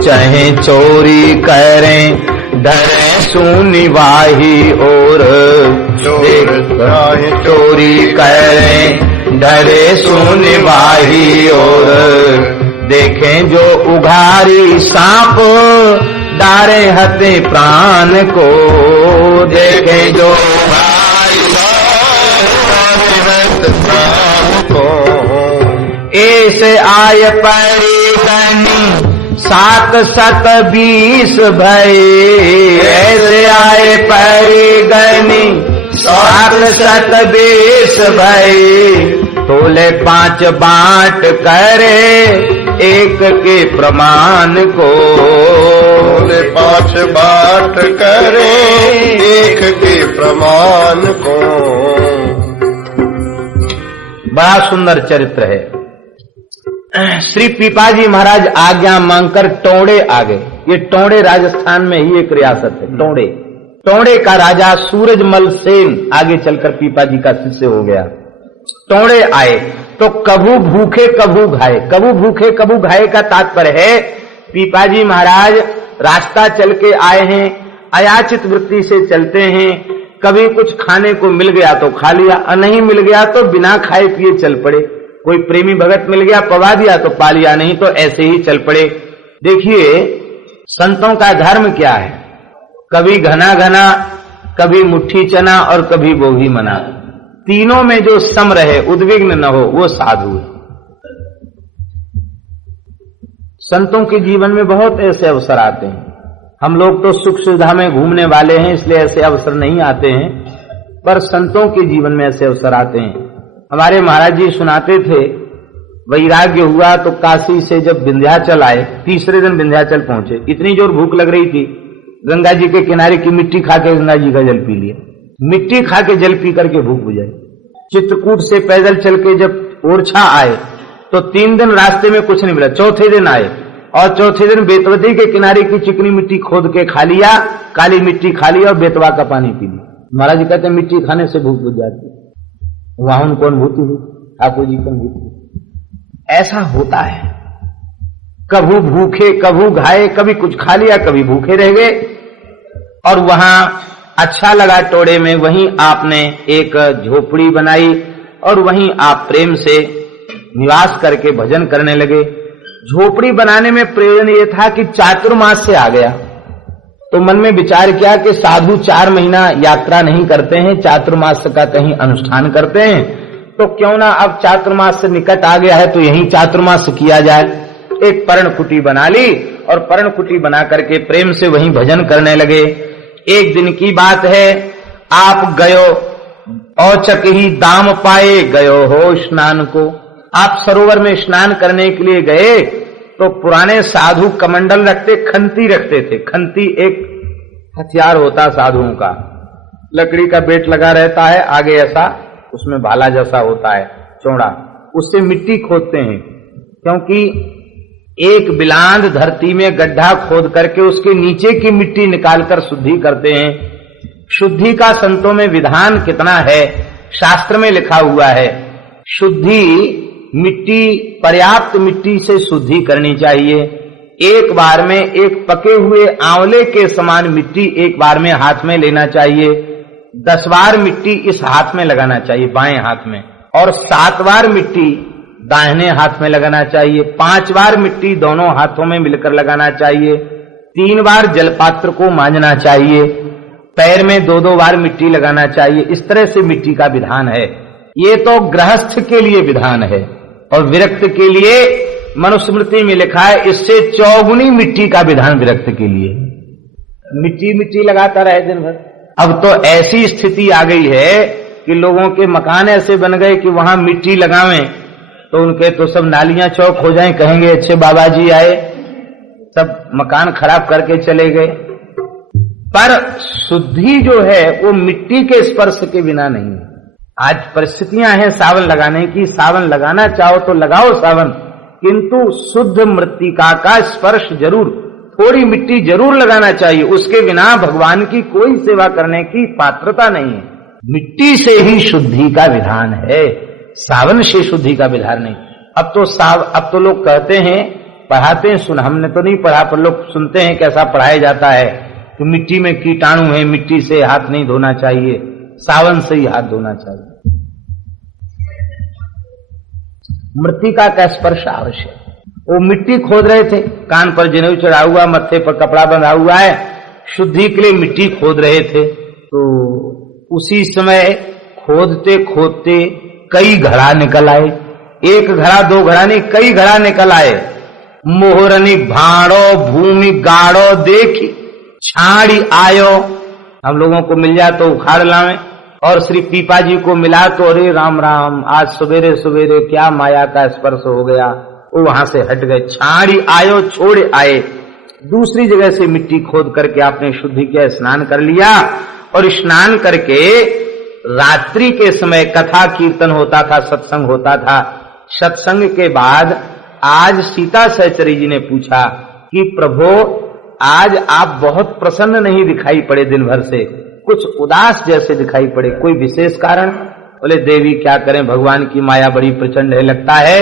चाहे चोरी करें डरे सुनिवाही और चाहे चोरी करें डरे सुनिवाही और देखें जो उघारी सांप डारे हते प्राण को देखें जो उघारी प्राण को ऐसे आय परिगनी 720 भय ऐसे आए परिगनी 720 भय तोले 5 बांट करे एक के प्रमाण को तोले 5 बांट करे एक के प्रमाण को। बड़ा सुंदर चरित्र है। श्री पीपाजी महाराज आज्ञा मांगकर टोंडे आ गए। ये टोंडे राजस्थान में ही एक रियासत है। टोंडे टोंडे का राजा सूरजमल सेन आगे चलकर पीपाजी का शिष्य हो गया। टोंडे आए तो कभू भूखे कभू घाये। कभू भूखे कभू घाये का तात्पर्य है पीपाजी महाराज रास्ता चल के आए हैं, अयाचित वृत्ति से चलते हैं। कभी कुछ खाने को मिल गया तो खा लिया, नहीं मिल गया तो बिना खाए पिए चल पड़े। कोई प्रेमी भगत मिल गया पवा दिया तो पा लिया, नहीं तो ऐसे ही चल पड़े। देखिए संतों का धर्म क्या है, कभी घना घना, कभी मुट्ठी चना और कभी बोगी मना। तीनों में जो सम रहे, उद्विग्न न हो, वो साधु है। संतों के जीवन में बहुत ऐसे अवसर आते हैं। हम लोग तो सुख सुविधा में घूमने वाले हैं, इसलिए ऐसे अवसर नहीं आते हैं, पर संतों के जीवन में ऐसे अवसर आते हैं। हमारे महाराज जी सुनाते थे, वैराग्य हुआ तो काशी से जब विंध्याचल आए, तीसरे दिन विंध्याचल पहुंचे। इतनी जोर भूख लग रही थी, गंगा जी के किनारे की मिट्टी खा के गंगा जी का जल पी लिया। मिट्टी खा के जल पी करके भूख बुझाई। चित्रकूट से पैदल चल के जब ओरछा आए तो 3 दिन रास्ते में कुछ नहीं मिला। चौथे दिन आए और चौथे दिन बेतवती के किनारे की चिकनी मिट्टी खोद के खा लिया, काली मिट्टी खा लिया और बेतवा का पानी पी लिया। महाराज जी कहते हैं मिट्टी खाने से भूख बुझ जाती। वहां उनको अनुभूति हुई, ठाकुर जी को अनुभूति। ऐसा होता है, कभू भूखे कभू घाये, कभी कुछ खा लिया कभी भूखे रह गए। और वहां अच्छा लगा टोड़े में, वहीं आपने एक झोपड़ी बनाई और वहीं आप प्रेम से निवास करके भजन करने लगे। झोपड़ी बनाने में प्रयोजन ये था कि चातुर्मास से आ गया, तो मन में विचार किया कि साधु 4 महीना यात्रा नहीं करते हैं, चातुर्मास का कहीं अनुष्ठान करते हैं, तो क्यों ना अब चातुर्मास से निकट आ गया है तो यहीं चातुर्मास किया जाए। एक पर्णकुटी बना ली और पर्णकुटी बना करके प्रेम से वहीं भजन करने लगे। एक दिन की बात है, आप गयो औचक ही दाम पाए गयो हो स्नान को। आप सरोवर में स्नान करने के लिए गए तो पुराने साधु कमंडल रखते, खंती रखते थे। खंती एक हथियार होता साधुओं का, लकड़ी का बेट लगा रहता है, आगे ऐसा उसमें भाला जैसा होता है चौड़ा, उससे मिट्टी खोदते हैं। क्योंकि एक बिलांद धरती में गड्ढा खोद करके उसके नीचे की मिट्टी निकालकर शुद्धि करते हैं। शुद्धि का संतों में विधान कितना है, शास्त्र में लिखा हुआ है। शुद्धि मिट्टी, पर्याप्त मिट्टी से शुद्धि करनी चाहिए। एक बार में एक पके हुए आंवले के समान मिट्टी एक बार में हाथ में लेना चाहिए। 10 बार मिट्टी इस हाथ में लगाना चाहिए, बाएं हाथ में, और 7 बार मिट्टी दाहिने हाथ में लगाना चाहिए। 5 बार मिट्टी दोनों हाथों में मिलकर लगाना चाहिए। 3 बार जलपात्र को मांजना चाहिए। पैर में 2-2 बार मिट्टी लगाना चाहिए। इस तरह से मिट्टी का विधान है। ये तो गृहस्थ के लिए विधान है, और विरक्त के लिए मनुस्मृति में लिखा है इससे 4 गुनी मिट्टी का विधान विरक्त के लिए। मिट्टी मिट्टी लगाता रहे दिन भर। अब तो ऐसी स्थिति आ गई है कि लोगों के मकान ऐसे बन गए कि वहां मिट्टी लगावें तो उनके तो सब नालियां चौक हो जाएं, कहेंगे अच्छे बाबा जी आए, सब मकान खराब करके चले गए। पर शुद्धि जो है वो मिट्टी के स्पर्श के बिना नहीं है। आज परिस्थितियां हैं सावन लगाने की, सावन लगाना चाहो तो लगाओ सावन, किंतु शुद्ध मृत्तिका का स्पर्श जरूर, थोड़ी मिट्टी जरूर लगाना चाहिए। उसके बिना भगवान की कोई सेवा करने की पात्रता नहीं है। मिट्टी से ही शुद्धि का विधान है, सावन से शुद्धि का विधान नहीं। अब तो लोग कहते हैं पढ़ाते हैं, सुन हमने तो नहीं पढ़ा पर लोग सुनते हैं कैसा पढ़ाया जाता है कि मिट्टी में कीटाणु है, मिट्टी से हाथ नहीं धोना चाहिए, सावन से ही हाथ धोना चाहिए। मृत्तिका का स्पर्श आवश्यक। वो मिट्टी खोद रहे थे, कान पर जनेऊ चढ़ा हुआ, मत्थे पर कपड़ा बंधा हुआ है, शुद्धि के लिए मिट्टी खोद रहे थे। तो उसी समय खोदते खोदते कई घड़ा निकल आए, एक घड़ा दो घड़ा नहीं, कई घड़ा निकल आए। मोहरनी भाड़ो भूमि गाड़ो देखी छाड़ी आयो। हम लोगों को मिल जाए तो उखाड़ लावे, और श्री पीपा जी को मिला तो अरे राम राम, आज सवेरे सवेरे क्या माया का स्पर्श हो गया। वो वहां से हट गए। छाड़ी आयो छोड़े आए, दूसरी जगह से मिट्टी खोद करके आपने शुद्धि किया, स्नान कर लिया, और स्नान करके रात्रि के समय कथा कीर्तन होता था, सत्संग होता था। सत्संग के बाद आज सीता सहचरी जी ने पूछा कि प्रभु आज आप बहुत प्रसन्न नहीं दिखाई पड़े, दिन भर से कुछ उदास जैसे दिखाई पड़े, कोई विशेष कारण? बोले देवी क्या करें, भगवान की माया बड़ी प्रचंड है, लगता है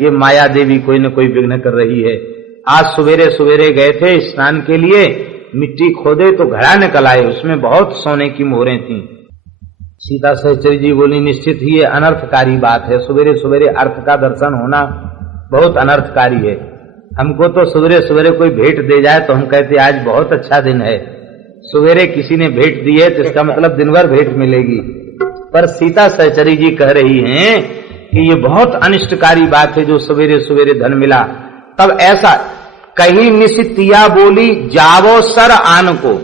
ये माया देवी कोई न कोई विघ्न कर रही है। आज सवेरे सवेरे गए थे स्नान के लिए, मिट्टी खोदे तो घड़ा निकल आए, उसमें बहुत सोने की मोहरें थीं। सीता सहचरी जी बोली निश्चित ही ये अनर्थकारी बात है, सवेरे सवेरे अर्थ का दर्शन होना बहुत अनर्थकारी है। हमको तो सवेरे सवेरे कोई भेंट दे जाए तो हम कहते आज बहुत अच्छा दिन है, सवेरे किसी ने भेंट दी है तो इसका मतलब दिन भर भेंट मिलेगी। पर सीता सहचरी जी कह रही हैं कि ये बहुत अनिष्टकारी बात है जो सवेरे सवेरे धन मिला। तब ऐसा कहीं निशितिया बोली जावो सर आन को,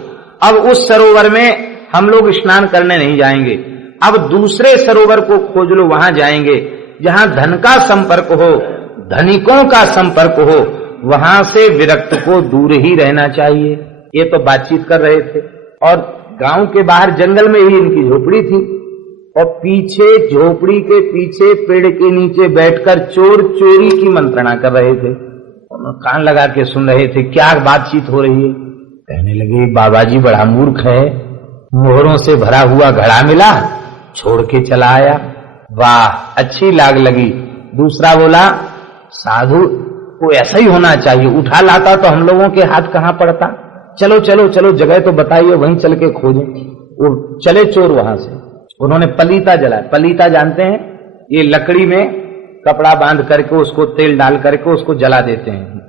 अब उस सरोवर में हम लोग स्नान करने नहीं जाएंगे, अब दूसरे सरोवर को खोज लो, वहां जाएंगे जहां धन का संपर्क हो, धनिकों का संपर्क हो, वहां से विरक्त को दूर ही रहना चाहिए। ये तो बातचीत कर रहे थे, और गांव के बाहर जंगल में ही इनकी झोपड़ी थी, और पीछे झोपड़ी के पीछे पेड़ के नीचे बैठकर चोर चोरी की मंत्रणा कर रहे थे। कान लगा के सुन रहे थे क्या बातचीत हो रही है। कहने लगे बाबा जी बड़ा मूर्ख है, मोहरों से भरा हुआ घड़ा मिला, छोड़ के चला आया, वाह अच्छी लाग लगी। दूसरा बोला साधु को ऐसा ही होना चाहिए, उठा लाता तो हम लोगों के हाथ कहां पड़ता, चलो चलो चलो जगह तो बताइए, वहीं चल के खोजें। वो चले चोर वहां से, उन्होंने पलीता जलाया। पलीता जानते हैं, ये लकड़ी में कपड़ा बांध करके उसको तेल डाल करके उसको जला देते हैं,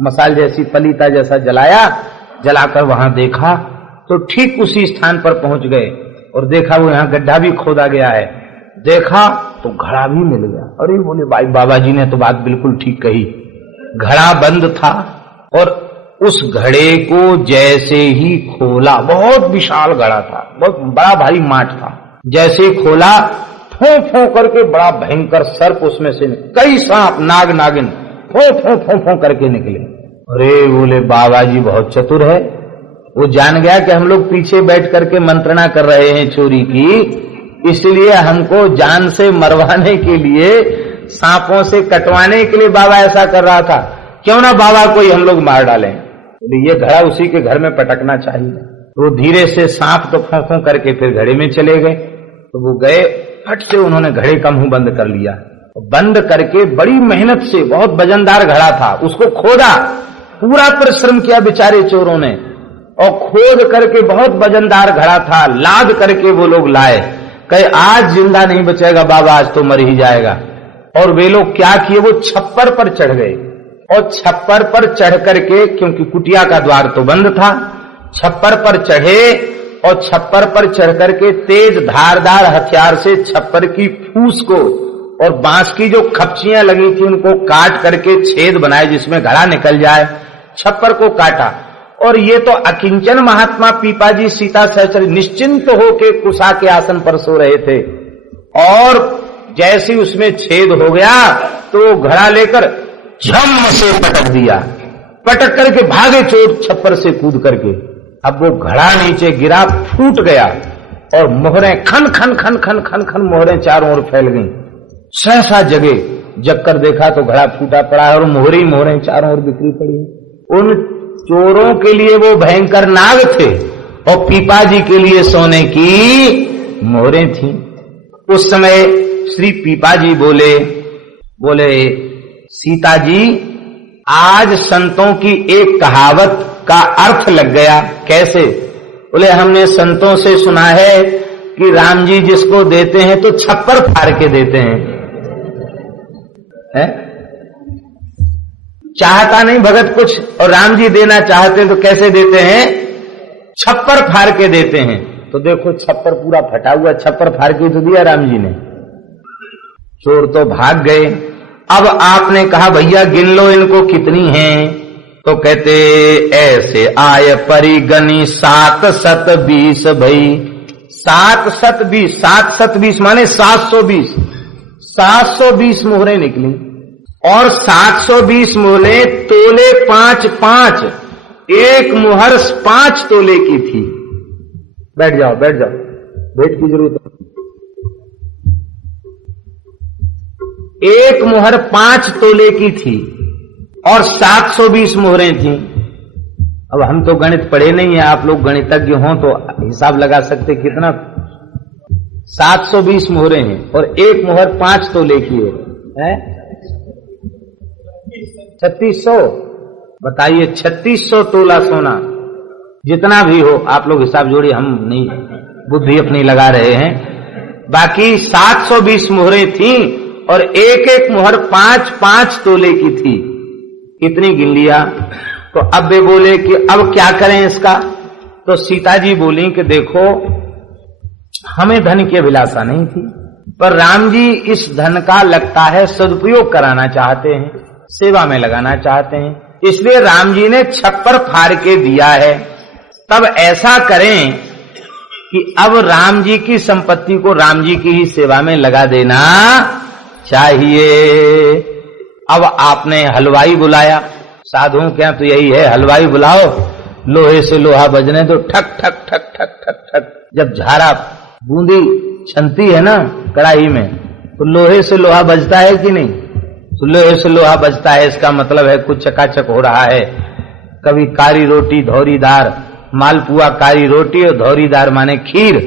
मसाल जैसी पलीता जैसा जलाया। जलाकर वहां देखा तो ठीक उसी स्थान पर पहुंच गए, और देखा वो यहाँ गड्ढा भी खोदा गया है, देखा तो घड़ा भी मिल गया। अरे बोले भाई बाबा जी ने तो बात बिल्कुल ठीक कही, घड़ा बंद था, और उस घड़े को जैसे ही खोला, बहुत विशाल घड़ा था, बहुत बड़ा भारी माठ था, जैसे ही खोला फो फो करके बड़ा भयंकर सर्प उसमें से, कई सांप नाग नागिन फो फो फो फो करके निकले। अरे बोले बाबा जी बहुत चतुर है, वो जान गया कि हम लोग पीछे बैठ करके मंत्रणा कर रहे हैं चोरी की, इसलिए हमको जान से मरवाने के लिए, सांपों से कटवाने के लिए बाबा ऐसा कर रहा था, क्यों ना बाबा को ही हम लोग मार डालें। ये घड़ा उसी के घर में पटकना चाहिए। तो धीरे से सांप तो फो करके फिर घड़े में चले गए। तो वो गए, फट से उन्होंने घड़े का मुंह बंद कर लिया, बंद करके बड़ी मेहनत से, बहुत वजनदार घड़ा था, उसको खोदा, पूरा परिश्रम किया बेचारे चोरों ने, और खोद करके बहुत वजनदार घड़ा था, लाद करके वो लोग लाए। कहे आज जिंदा नहीं बचेगा बाबा, आज तो मर ही जाएगा। और वे लोग क्या किए, वो छप्पर पर चढ़ गए, और छप्पर पर चढ़ करके, क्योंकि कुटिया का द्वार तो बंद था, छप्पर पर चढ़े, और छप्पर पर चढ़ करके तेज धारदार हथियार से छप्पर की फूस को और बांस की जो खपचियां लगी थी उनको काट करके छेद बनाए जिसमें घड़ा निकल जाए, छप्पर को काटा। और ये तो अकिंचन महात्मा पीपाजी सीता सहचरी निश्चिंत होके कुशा के आसन पर सो रहे थे, और जैसे उसमें छेद हो गया तो घड़ा लेकर झम से पटक दिया, पटक करके भागे चोर छप्पर से कूद करके। अब वो घड़ा नीचे गिरा, फूट गया, और मोहरें खन खन खन खन खन खन मोहरें चारों ओर फैल गईं। सहसा जग कर देखा तो घड़ा फूटा पड़ा है, और मोहरें चारों ओर बिखरी पड़ी। उन चोरों के लिए वो भयंकर नाग थे, और पीपाजी के लिए सोने की मोहरें थीं। उस समय श्री पीपाजी बोले सीता जी आज संतों की एक कहावत का अर्थ लग गया। कैसे? बोले हमने संतों से सुना है कि राम जी जिसको देते हैं तो छप्पर फाड़ के देते हैं। चाहता नहीं भगत कुछ और राम जी देना चाहते तो कैसे देते हैं? छप्पर फाड़ के देते हैं। तो देखो छप्पर पूरा फटा हुआ, छप्पर फाड़ के तो दिया राम जी ने। चोर तो भाग गए। अब आपने कहा भैया गिन लो इनको कितनी हैं, तो कहते ऐसे आय परिगनी 720 भई। 720, 720 माने 720, 720 मोहरें निकली और 720 मोहरें तोले 5-5, एक मुहर 5 तोले की थी। बैठ जाओ बैठ जाओ, बैठ की जरूरत है। एक मुहर 5 तोले की थी और 720 मोहरें थी। अब हम तो गणित पढ़े नहीं है, आप लोग गणितज्ञ हों तो हिसाब लगा सकते कितना। 720 मोहरें हैं और एक मुहर 5 तोले की है 3600। बताइए 3600 तोला सोना, जितना भी हो आप लोग हिसाब जोड़िए, हम नहीं बुद्धि अपनी लगा रहे हैं। बाकी 720 मोहरें थी और एक एक मुहर 5-5 तोले की थी। इतनी गिन लिया। तो अब वे बोले कि अब क्या करें इसका? तो सीता जी बोली कि देखो हमें धन की अभिलाषा नहीं थी, पर राम जी इस धन का लगता है सदुपयोग कराना चाहते हैं, सेवा में लगाना चाहते हैं, इसलिए राम जी ने छप्पर फाड़ के दिया है। तब ऐसा करें कि अब राम जी की संपत्ति को राम जी की ही सेवा में लगा देना चाहिए। अब आपने हलवाई बुलाया। साधुओं क्या तो यही है, हलवाई बुलाओ, लोहे से लोहा बजने दो, ठक ठक ठक ठक ठक ठक। जब झारा बूंदी छनती है ना कढ़ाई में, तो लोहे से लोहा बजता है कि नहीं? तो लोहे से लोहा बजता है, इसका मतलब है कुछ चकाचक हो रहा है। कभी कारी रोटी धौरीदार, मालपुआ कारी रोटी और धौरीदार माने खीर।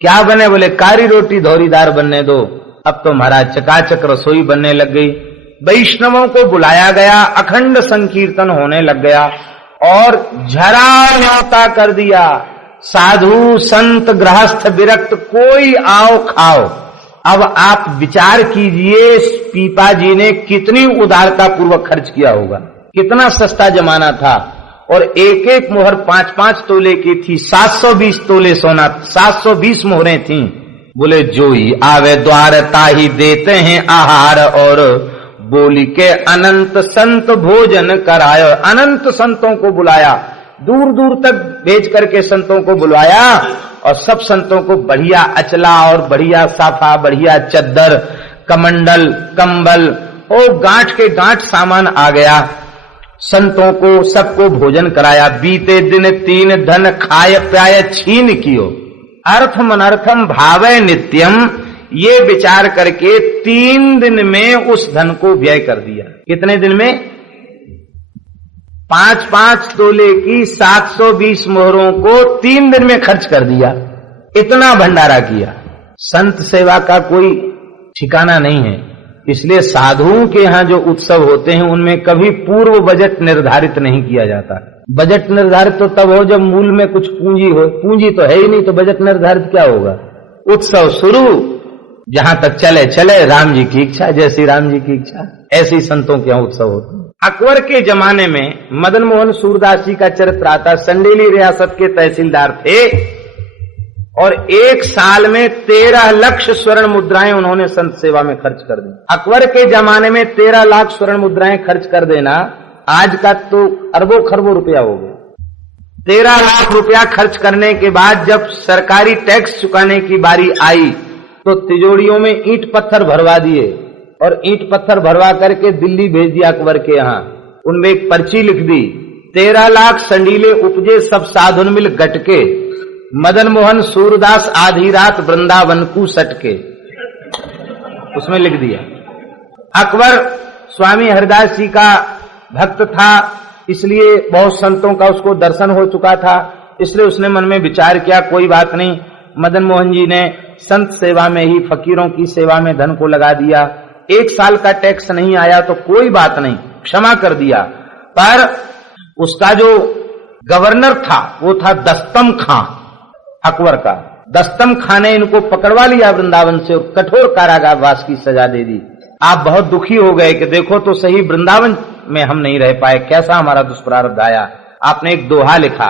क्या बने? बोले कारी रोटी धौरीदार बनने दो। अब तो महाराज चकाचक रसोई बनने लग गई। वैष्णवों को बुलाया गया, अखंड संकीर्तन होने लग गया और झरा न्योता कर दिया। साधु संत गृहस्थ विरक्त कोई आओ खाओ। अब आप विचार कीजिए पीपा जी ने कितनी उदारता पूर्वक खर्च किया होगा, कितना सस्ता जमाना था। और एक एक मोहर 5-5 तोले की थी, 720 तोले सोना, 720 मोहरें थीं। बोले जो ही आवे द्वार ताही देते हैं आहार, और बोली के अनंत संत भोजन करायो। अनंत संतों को बुलाया, दूर दूर तक भेज करके संतों को बुलाया और सब संतों को बढ़िया अचला और बढ़िया साफा, बढ़िया चद्दर, कमंडल, कंबल और गांठ के गांठ सामान आ गया। संतों को सबको भोजन कराया। बीते दिन 3 धन खाय प्याय छीन कियो, अर्थम अनर्थम भावय नित्यम। ये विचार करके 3 दिन में उस धन को व्यय कर दिया। कितने दिन में? 5-5 तोले की 720 मोहरों को 3 दिन में खर्च कर दिया। इतना भंडारा किया। संत सेवा का कोई ठिकाना नहीं है। इसलिए साधुओं के यहाँ जो उत्सव होते हैं उनमें कभी पूर्व बजट निर्धारित नहीं किया जाता। बजट निर्धारित तो तब हो जब मूल में कुछ पूंजी हो। पूंजी तो है ही नहीं, तो बजट निर्धारित क्या होगा? उत्सव शुरू, जहां तक चले चले, राम जी की इच्छा, जैसी राम जी की इच्छा ऐसी संतों के यहाँ उत्सव होते हैं। अकबर के जमाने में मदन मोहन सूरदास जी का चरित्र आता। संडेली रियासत के तहसीलदार थे और 1 साल में 13 लाख स्वर्ण मुद्राएं उन्होंने संत सेवा में खर्च कर दी। अकबर के जमाने में 13 लाख स्वर्ण मुद्राएं खर्च कर देना आज का तो अरबों खरबों रुपया हो गया। 13 लाख रुपया खर्च करने के बाद जब सरकारी टैक्स चुकाने की बारी आई तो तिजोरियों में ईंट पत्थर भरवा दिए और ईंट पत्थर भरवा करके दिल्ली भेज दिया अकबर के यहाँ। उनमें एक पर्ची लिख दी, 13 लाख संडीले उपजे सब साधुन मिल गटके, मदन मोहन सूरदास आधी रात वृंदावन को सटके। उसमें लिख दिया। अकबर स्वामी हरिदास जी का भक्त था, इसलिए बहुत संतों का उसको दर्शन हो चुका था, इसलिए उसने मन में विचार किया कोई बात नहीं, मदन मोहन जी ने संत सेवा में ही, फकीरों की सेवा में धन को लगा दिया। 1 साल का टैक्स नहीं आया तो कोई बात नहीं, क्षमा कर दिया। पर उसका जो गवर्नर था वो था दस्तम खां, अकबर का। दस्तम खां ने इनको पकड़वा लिया वृंदावन से और कठोर कारागारवास की सजा दे दी। आप बहुत दुखी हो गए कि देखो तो सही, वृंदावन में हम नहीं रह पाए, कैसा हमारा दुष्प्रारब्ध आया। आपने एक दोहा लिखा,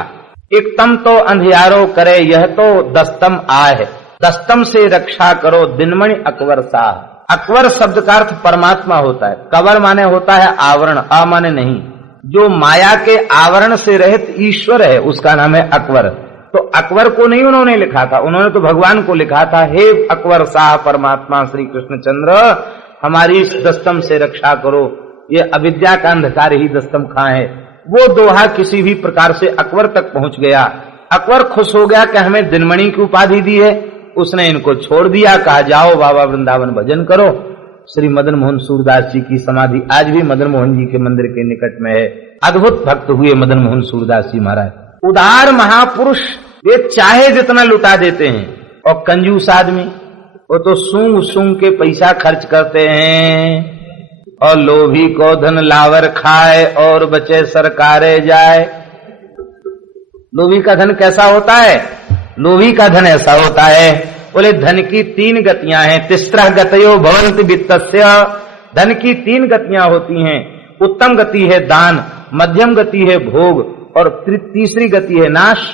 एक तम तो अंधियारो करे यह तो दस्तम आए, दस्तम से रक्षा करो दिनमणि अकबर साह। अकबर शब्द का अर्थ परमात्मा होता है, कबर माने होता है आवरण, अ माने नहीं। जो माया के आवरण से रहित ईश्वर है उसका नाम है अकबर। तो अकबर को नहीं उन्होंने लिखा था, उन्होंने तो भगवान को लिखा था, हे अकबर शाह परमात्मा श्री कृष्णचंद्र हमारी इस दस्तम से रक्षा करो, ये अविद्या का अंधकार ही दस्तम खां है। वो दोहा किसी भी प्रकार से अकबर तक पहुंच गया। अकबर खुश हो गया कि हमें दिनमणि की उपाधि दी है, उसने इनको छोड़ दिया, कहा जाओ बाबा वृंदावन भजन करो। श्री मदन मोहन सूरदास जी की समाधि आज भी मदन मोहन जी के मंदिर के निकट में है। अद्भुत भक्त हुए मदन मोहन सूरदास जी महाराज, उदार महापुरुष, वे चाहे जितना लुटा देते हैं। और कंजूस आदमी वो तो सूंघ सूंघ के पैसा खर्च करते हैं, और लोभी को धन लावर खाए और बचे सरकारे जाए। लोभी का धन कैसा होता है? लोभी का धन ऐसा होता है, बोले धन की 3 गतियां हैं, तिस्रः गतयो भवन्ति वित्तस्य। धन की 3 गतियां होती हैं, उत्तम गति है दान, मध्यम गति है भोग और तीसरी गति है नाश।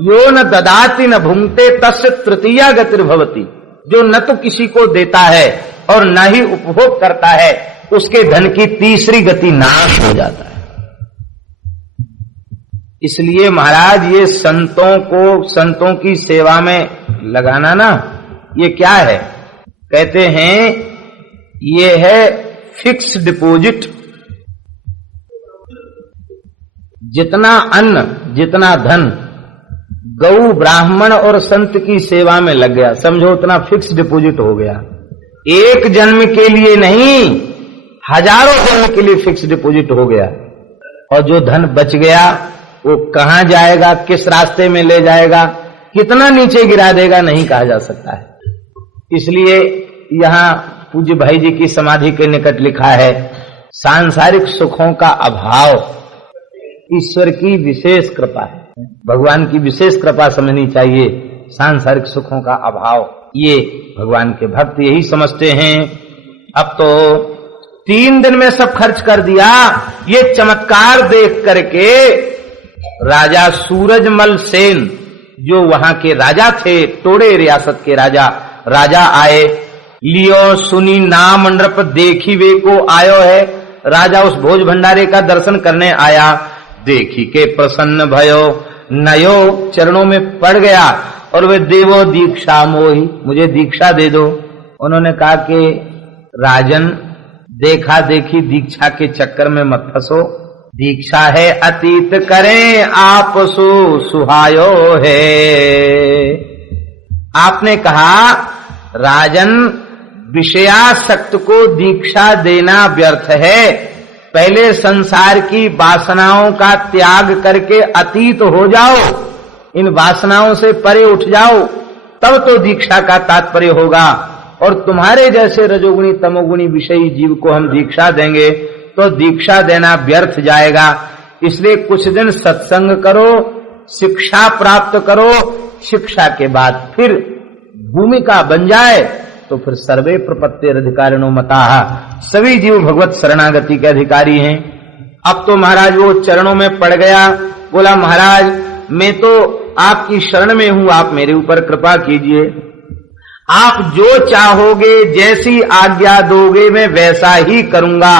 यो न ददाति न भुंक्ते तस्य तृतीया गतिर्भवति। जो न तो किसी को देता है और न ही उपभोग करता है, उसके धन की तीसरी गति नाश हो जाता है। इसलिए महाराज ये संतों को, संतों की सेवा में लगाना ना, ये क्या है? कहते हैं ये है फिक्स डिपॉजिट। जितना अन्न, जितना धन गौ, ब्राह्मण और संत की सेवा में लग गया, समझो उतना फिक्स डिपॉजिट हो गया। एक जन्म के लिए नहीं, हजारों जन्म के लिए फिक्स डिपॉजिट हो गया। और जो धन बच गया वो कहां जाएगा, किस रास्ते में ले जाएगा, कितना नीचे गिरा देगा, नहीं कहा जा सकता है। इसलिए यहां पूज्य भाई जी की समाधि के निकट लिखा है, सांसारिक सुखों का अभाव ईश्वर की विशेष कृपा है, भगवान की विशेष कृपा समझनी चाहिए। सांसारिक सुखों का अभाव ये भगवान के भक्त यही समझते हैं। अब तो 3 दिन में सब खर्च कर दिया। ये चमत्कार देख करके राजा सूरजमल सेन, जो वहां के राजा थे, टोड़े रियासत के राजा आए। लियो सुनी नाम नृप देखी वे को आयो है। राजा उस भोज भंडारे का दर्शन करने आया, देखी के प्रसन्न भयो, नयो चरणों में पड़ गया और वे देवो दीक्षा मोही, मुझे दीक्षा दे दो। उन्होंने कहा कि राजन देखा देखी दीक्षा के चक्कर में मत फंसो, दीक्षा है अतीत करें आप सुहायो है। आपने कहा राजन विषयासक्त को दीक्षा देना व्यर्थ है, पहले संसार की वासनाओं का त्याग करके अतीत हो जाओ, इन वासनाओं से परे उठ जाओ, तब तो दीक्षा का तात्पर्य होगा। और तुम्हारे जैसे रजोगुणी तमोगुणी विषयी जीव को हम दीक्षा देंगे तो दीक्षा देना व्यर्थ जाएगा। इसलिए कुछ दिन सत्संग करो, शिक्षा प्राप्त करो, शिक्षा के बाद फिर भूमिका बन जाए तो फिर सर्वे प्रपत्तिर अधिकारिणो मताः, सभी जीव भगवत शरणागति के अधिकारी हैं। अब तो महाराज वो चरणों में पड़ गया, बोला महाराज मैं तो आपकी शरण में हूं, आप मेरे ऊपर कृपा कीजिए, आप जो चाहोगे जैसी आज्ञा दोगे मैं वैसा ही करूंगा,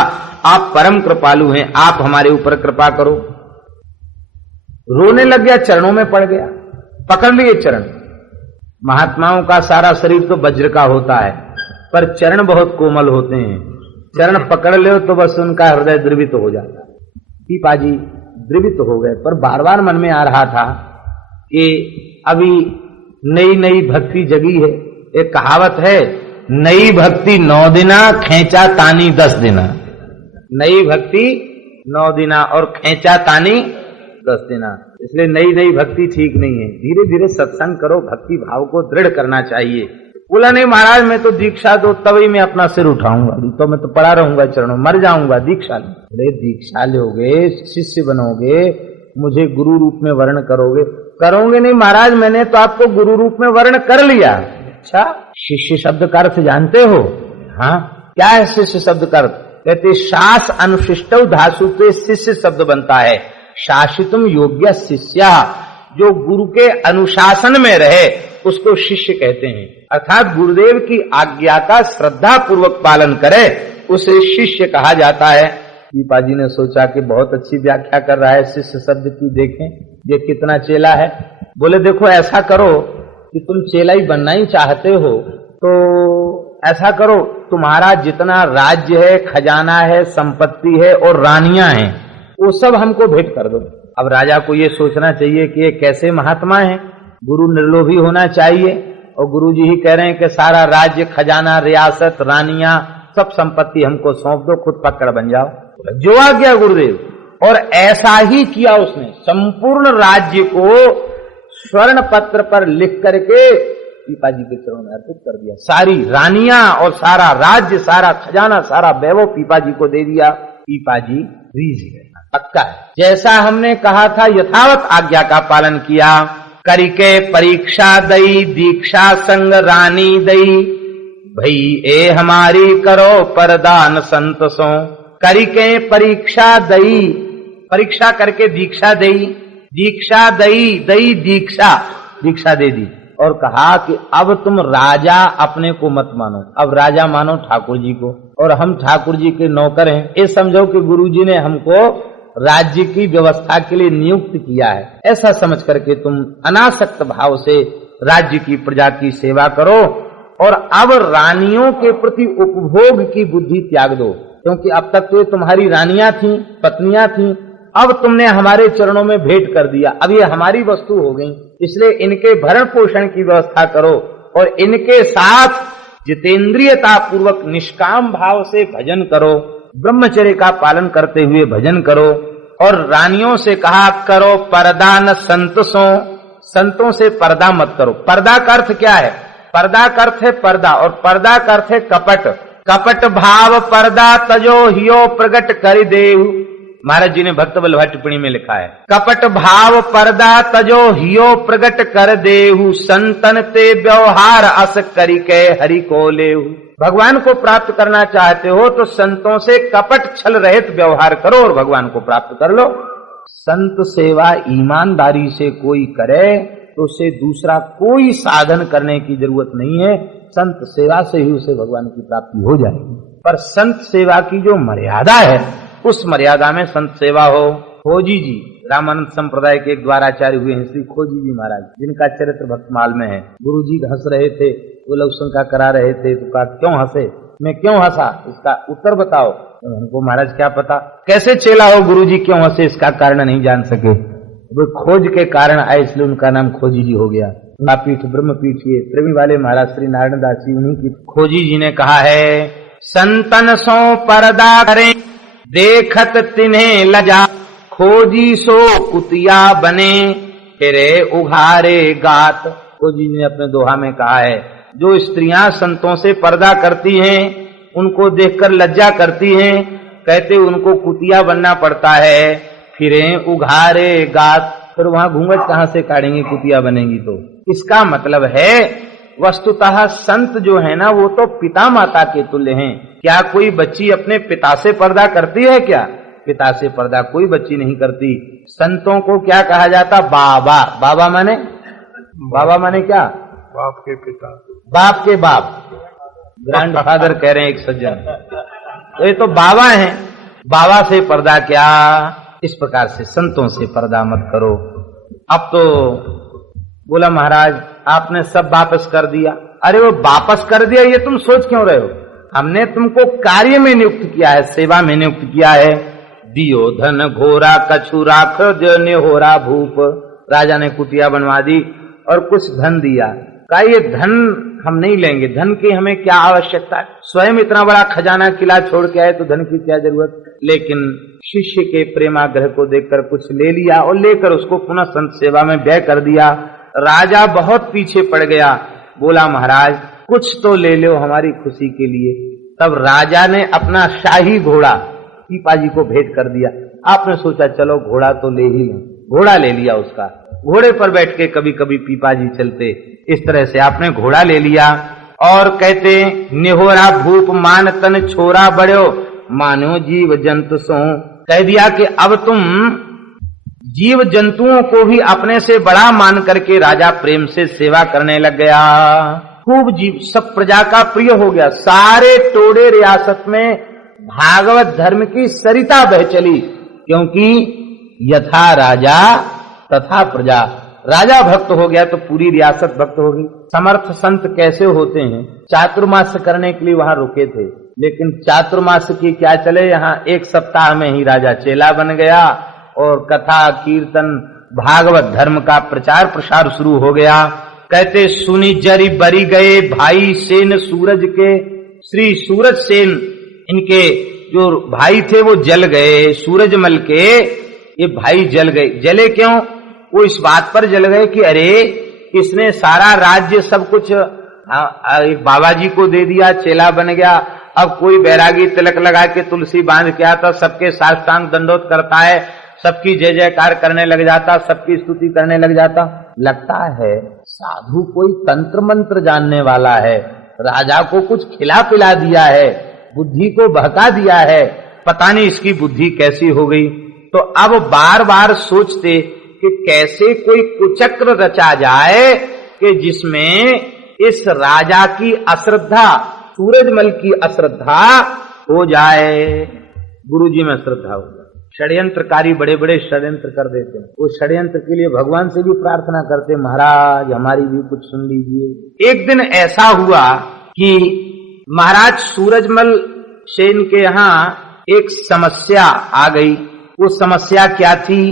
आप परम कृपालु हैं, आप हमारे ऊपर कृपा करो। रोने लग गया, चरणों में पड़ गया, पकड़ लिए चरण। महात्माओं का सारा शरीर तो वज्र का होता है, पर चरण बहुत कोमल होते हैं, चरण पकड़ ले तो बस उनका हृदय द्रवित हो जाता है। पीपाजी द्रवित हो गए, पर बार बार मन में आ रहा था कि अभी नई नई भक्ति जगी है। एक कहावत है, नई भक्ति 9 दिना खेचा तानी 10 दिना। नई भक्ति 9 दिना और खेचा तानी 10 दिना। इसलिए नई नई भक्ति ठीक नहीं है, धीरे धीरे सत्संग करो, भक्ति भाव को दृढ़ करना चाहिए। बोला नहीं महाराज, मैं तो दीक्षा दो तभी मैं अपना सिर उठाऊंगा, तो मैं तो पड़ा रहूंगा चरणों, मर जाऊंगा, दीक्षा लो। बोले दीक्षा लोगे, शिष्य बनोगे, मुझे गुरु रूप में वर्ण करोगे? करोगे नहीं महाराज, मैंने तो आपको गुरु रूप में वर्ण कर लिया। अच्छा, शिष्य शब्द का अर्थ जानते हो? हाँ, क्या है शिष्य शब्द का अर्थ? कहते शास अनुशिष्टौ धातु पे शिष्य शब्द बनता है। शासितुम योग्य शिष्या, जो गुरु के अनुशासन में रहे उसको शिष्य कहते हैं, अर्थात गुरुदेव की आज्ञा का श्रद्धा पूर्वक पालन करे उसे शिष्य कहा जाता है। पीपा जी ने सोचा कि बहुत अच्छी व्याख्या कर रहा है शिष्य शब्द की, देखें ये कितना चेला है। बोले देखो ऐसा करो कि तुम चेला ही बनना ही चाहते हो तो ऐसा करो, तुम्हारा जितना राज्य है, खजाना है, संपत्ति है और रानियां हैं, वो सब हमको भेंट कर दो। अब राजा को ये सोचना चाहिए कि ये कैसे महात्मा है, गुरु निर्लोभी होना चाहिए, और गुरु जी ही कह रहे हैं कि सारा राज्य, खजाना, रियासत, रानियां, सब संपत्ति हमको सौंप दो, खुद पकड़ बन जाओ। जो आ गया गुरुदेव, और ऐसा ही किया उसने। संपूर्ण राज्य को स्वर्ण पत्र पर लिख करके पीपा जी के चरणों में अर्पित कर दिया। सारी रानियां और सारा राज्य, सारा खजाना, सारा वैभव पीपा जी को दे दिया। पीपा जी रीझ गए, पक्का है। जैसा हमने कहा था यथावत आज्ञा का पालन किया। करिके परीक्षा दई, दीक्षा संग रानी दई, भई ए हमारी करो परदान संतसों। करिके परीक्षा दई, परीक्षा करके दीक्षा दई, दीक्षा दई, दई दीक्षा, दीक्षा दे दी और कहा कि अब तुम राजा अपने को मत मानो, अब राजा मानो ठाकुर जी को, और हम ठाकुर जी के नौकर हैं। ये समझो कि गुरु जी ने हमको राज्य की व्यवस्था के लिए नियुक्त किया है, ऐसा समझ करके तुम अनासक्त भाव से राज्य की, प्रजा की सेवा करो, और अब रानियों के प्रति उपभोग की बुद्धि त्याग दो, क्योंकि अब तक तो ये तुम्हारी रानियां थी, पत्नियां थी, अब तुमने हमारे चरणों में भेंट कर दिया, अब ये हमारी वस्तु हो गई, इसलिए इनके भरण पोषण की व्यवस्था करो और इनके साथ जितेंद्रियता पूर्वक निष्काम भाव से भजन करो, ब्रह्मचर्य का पालन करते हुए भजन करो। और रानियों से कहा करो पर्दा न संतों, संतों से पर्दा मत करो। पर्दा का अर्थ क्या है? पर्दा का अर्थ है पर्दा, और पर्दा का अर्थ है कपट। कपट भाव पर्दा तजो हियो प्रगट कर देव, महाराज जी ने भक्त वल्लभा टिप्पणी में लिखा है। कपट भाव पर्दा तजो हियो प्रगट कर देहु, संतन ते व्यवहार अस करी के हरि को लेहु। भगवान को प्राप्त करना चाहते हो तो संतों से कपट छल रहित व्यवहार करो और भगवान को प्राप्त कर लो। संत सेवा ईमानदारी से कोई करे तो उसे दूसरा कोई साधन करने की जरूरत नहीं है, संत सेवा से ही उसे भगवान की प्राप्ति हो जाएगी। पर संत सेवा की जो मर्यादा है उस मर्यादा में संत सेवा हो। खोजी जी, रामानंद संप्रदाय के एक द्वाराचार्य हुए हैं श्री खोजी जी महाराज, जिनका चरित्र भक्तमाल में है। गुरु जी हंस रहे थे, वो लोग शंका करा रहे थे, तो कहा क्यों हंसे? मैं क्यों हंसा, इसका उत्तर बताओ। तो हमको महाराज क्या पता, कैसे चेला हो गुरु जी क्यों हंसे इसका कारण नहीं जान सके। वो खोज के कारण आए, इसलिए उनका नाम खोजी जी हो गया। पीठ ब्रह्मपीठ ये त्रिवेणी वाले महाराज श्री नारायण दास जी, उन्हीं की खोजी जी ने कहा है, संतन सो पर्दा करें देखत तिन्हें लजा, खोजी सो कुतिया बने फिरे उघारे गात। खोजी जी ने अपने दोहा में कहा है, जो स्त्रियां संतों से पर्दा करती हैं उनको देखकर लज्जा करती हैं, कहते उनको कुतिया बनना पड़ता है, फिरे उघारे गात। फिर वहां घूंघट कहां से काढ़ेंगी, कुतिया बनेंगी तो। इसका मतलब है वस्तुतः संत जो है ना वो तो पिता माता के तुल्य हैं। क्या कोई बच्ची अपने पिता से पर्दा करती है? क्या पिता से पर्दा कोई बच्ची नहीं करती। संतों को क्या कहा जाता? बाबा। बाबा माने, बाबा माने क्या? बाप के पिता, बाप के बाप, ग्रैंडफादर कह रहे हैं एक सज्जन, तो ये तो बाबा हैं। बाबा से पर्दा क्या? इस प्रकार से संतों से पर्दा मत करो। अब तो बोला महाराज आपने सब वापस कर दिया। अरे वो वापस कर दिया ये तुम सोच क्यों रहे हो? हमने तुमको कार्य में नियुक्त किया है, सेवा में नियुक्त किया है। दियो धन घोरा कछु राख जो नेहोरा भूप, राजा ने कुटिया बनवा दी और कुछ धन दिया। कहा ये धन हम नहीं लेंगे, धन की हमें क्या आवश्यकता है, स्वयं इतना बड़ा खजाना किला छोड़ के आए तो धन की क्या जरूरत। लेकिन शिष्य के प्रेमाग्रह को देखकर कुछ ले लिया और लेकर उसको पुनः संत सेवा में व्यय कर दिया। राजा बहुत पीछे पड़ गया। बोला महाराज कुछ तो ले लो हमारी खुशी के लिए। तब राजा ने अपना शाही घोड़ा पीपा जी को भेंट कर दिया। आपने सोचा चलो घोड़ा तो ले ही लें, घोड़ा ले लिया उसका। घोड़े पर बैठ के कभी कभी पीपा जी चलते, इस तरह से आपने घोड़ा ले लिया। और कहते निहोरा भूप मान तन छोरा बड़ो मानो जीव जंतु सो, कह दिया कि अब तुम जीव जंतुओं को भी अपने से बड़ा मान करके राजा प्रेम से सेवा करने लग गया। खूब जीव सब प्रजा का प्रिय हो गया। सारे टोडे रियासत में भागवत धर्म की सरिता बह चली, क्योंकि यथा राजा तथा प्रजा। राजा भक्त हो गया तो पूरी रियासत भक्त होगी। समर्थ संत कैसे होते हैं, चातुर्मास करने के लिए वहां रुके थे, लेकिन चातुर्मास की क्या चले, यहाँ एक सप्ताह में ही राजा चेला बन गया और कथा कीर्तन भागवत धर्म का प्रचार प्रसार शुरू हो गया। कहते सुनी जरी बरी गए भाई सेन सूरज के, श्री सूरज सेन इनके जो भाई थे वो जल गए, सूरजमल के ये भाई जल गए। जले क्यों? वो इस बात पर जल गए कि अरे इसने सारा राज्य सब कुछ एक बाबा जी को दे दिया, चेला बन गया। अब कोई बैरागी तिलक लगा के तुलसी बांध के आता, सबके साष्टांग दंडोत करता है, सबकी जय जयकार करने लग जाता, सबकी स्तुति करने लग जाता। लगता है साधु कोई तंत्र मंत्र जानने वाला है, राजा को कुछ खिला पिला दिया है, बुद्धि को बहका दिया है, पता नहीं इसकी बुद्धि कैसी हो गई। तो अब बार बार सोचते कि कैसे कोई कुचक्र रचा जाए कि जिसमें इस राजा की अश्रद्धा, सूरजमल की अश्रद्धा हो जाए, गुरुजी में श्रद्धा हो जाए। षड्यंत्रकारी बड़े बड़े षड्यंत्र कर देते हैं। वो षड्यंत्र के लिए भगवान से भी प्रार्थना करते, महाराज हमारी भी कुछ सुन लीजिए। एक दिन ऐसा हुआ कि महाराज सूरजमल सेन के यहाँ एक समस्या आ गई। वो समस्या क्या थी